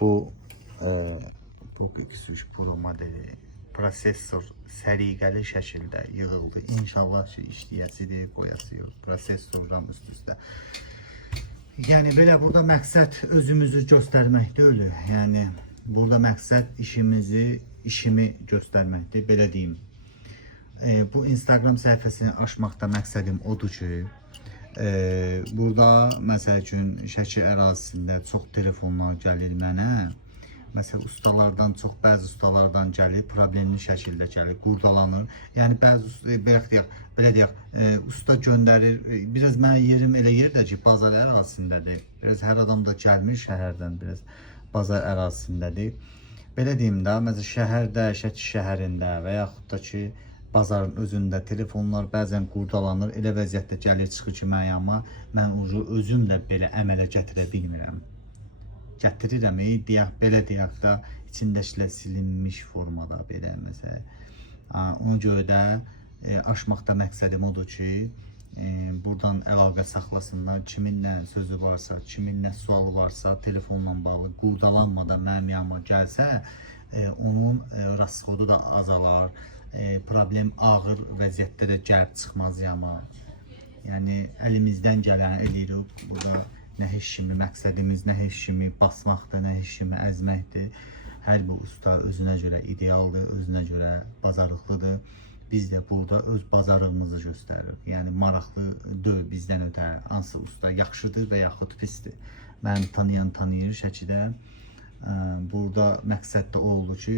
Bu bu X3 Pro modeli prosesor səliqəli şəkildə yığıldı. İnşallah ki, işləyəsidir, qoyasıyıq. Prosesordan üst-üstə. Yəni belə burada məqsəd özümüzü göstərmək deyil. Yəni burada məqsəd işimi göstərməkdir, belə deyim. Bu Instagram səhifəsini açmaqda məqsədim odur ki, burada məsəl üçün Şəki ərazisində çox telefonlar gəlir mənə. Məsələn, ustalardan çox, bəzi ustalardan gəlir, problemli şəkildə gəlir, qurdalanır. Yəni bəzi belə deyək, usta göndərir. Biraz mənim yerim elə yerdə ki, bazar ərazisindədir. Biraz hər adam da gəlmir şəhərdən, biraz bazar ərazisindədir. Belə deyim də, məsələn, şəhərdə, Şəki şəhərində və yaxud da ki, bazarın özündə telefonlar bəzən qurdalanır. Elə vəziyyətdə gəlir çıxır ki, mənim yanıma, mən özüm də belə əmələ gətirə bilmirəm. Gətirirəm, deyək, belə deyək də, içindəkilə silinmiş formada belə məsələn. Ona görə də açmaqda məqsədim odur ki, buradan əlaqə saxlasınlar. Kiminlə sözü varsa, kiminlə sualı varsa, telefonla bağlı qurdalanmadan mənim yanıma gəlsə, onun rasxodu da azalar, problem ağır vəziyyətdə də gəlib çıxmaz yanıma. Yəni əlimizdən gələni eləyirik. Burada nə heç kimi məqsədimiz, nə heç kimi basmaqdır, nə heç kimi əzməkdir. Hər bir usta özünə görə idealdır, özünə görə bazarlıqlıdır. Biz də burada öz bazarlığımızı göstəririk. Yəni maraqlı deyil bizdən ötə hansı usta yaxşıdır və yaxud pisdir. Məni tanıyan tanıyır Şəkidə. Burada məqsəd də oldu ki,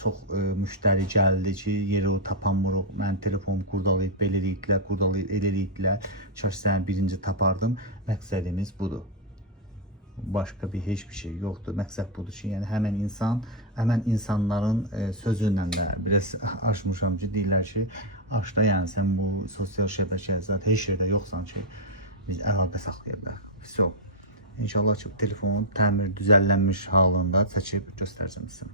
çox müştəri gəldi ki, yeri o tapamırıq. Mən telefon qurdalayıb, belə eləyidilər, qurdalayıb, elə eləyidilər. Kaş səni birinci tapardım. Məqsədimiz budur. Başqa heç bir şey yoxdur. Məqsəd budur ki, yəni həmən insanların sözündən də biraz aşmışam ki, deyirlər ki, aşda yəni sən bu sosial şəbəkə zaten heç yerdə yoxsan ki, biz əlaqə saxlayırlar. İnşallah ki, telefonun təmir düzəllənmiş halında çəkib göstərəcəm sizə.